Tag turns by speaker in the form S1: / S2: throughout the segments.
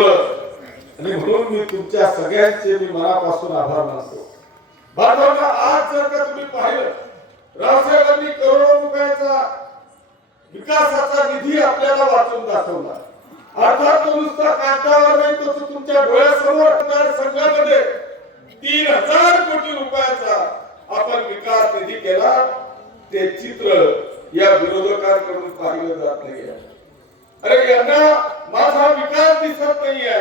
S1: आणि म्हणून मी तुमच्या सगळ्यांचे मी मनापासून आभार मानतो बांधवांना आज जर का तुम्ही पाहिलं रावसाहेबांनी करोडो रुपयाचा विकासाचा निधी आपल्याला वाचून दाखवला अर्थात तो नुसता कागदावर नाही तो तुमच्या डोळ्यासमोर संघामध्ये तीन हजार कोटी रुपयाचा आपण विकास निधी केला ते चित्र या विरोधकांकडून पाहिलं जात नाही अरे यांना माझा विकास दिसत आहे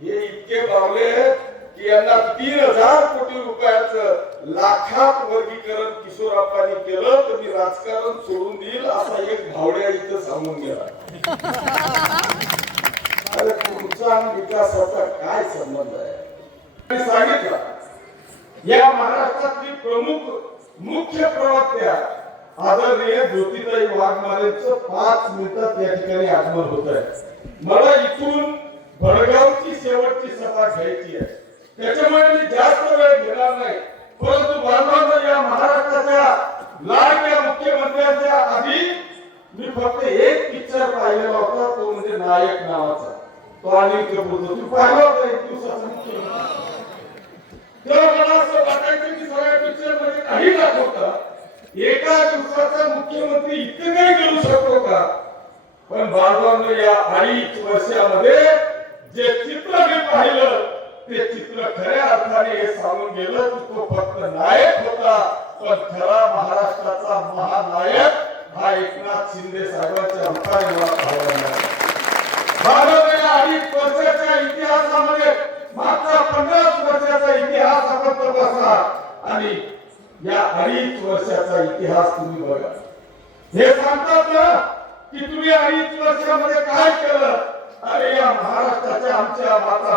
S1: हे इतके भावले की यांना तीन हजार कोटी रुपयाच लाखात वर्गीकरण किशोर अप्पानी केलं तर मी राजकारण सोडून देईल असा एक भावड्या इथं सांगून गेला अरे तुमचा आणि विकासाचा काय संबंध आहे सांगितलं या महाराष्ट्रातली प्रमुख मुख्य प्रवक्त्या आदरणीय ज्योतिताई वाघमारेच पाच मिनिटात या ठिकाणी आगमन होत आहे मला इथून भडगावची शेवटची सभा घ्यायची आहे त्याच्यामुळे मी जास्त वेळ घेणार नाही परंतु बांधवांना या महाराष्ट्राच्या लाड या मुख्यमंत्र्यांच्या आधी मी फक्त एक पिक्चर पाहिलेला होता तो म्हणजे नायक नावाचा तो अनिल कपूरचा तू पाहिला होता एक दिवसाचा मुख्यमंत्री मुख्यमंत्री इतकं काही करू शकतो का पण बाळबांनो या अडीच वर्षामध्ये जे चित्र मी पाहिलं ते चित्र खऱ्या अर्थाने हे सांगून गेलं की तो फक्त नायक होता पण खरा महाराष्ट्राचा महानायक हा एकनाथ शिंदे साहेबांच्या रूपाने मला भारत या अडीच वर्षाच्या इतिहासामध्ये मागचा पन्नास वर्षाचा इतिहास आपण तपासा आणि या अडीच वर्षाचा इतिहास तुम्ही बघा हे सांगतात ना की तुम्ही अडीच वर्षामध्ये काय केलं अरे या महाराष्ट्राच्या आमच्या माता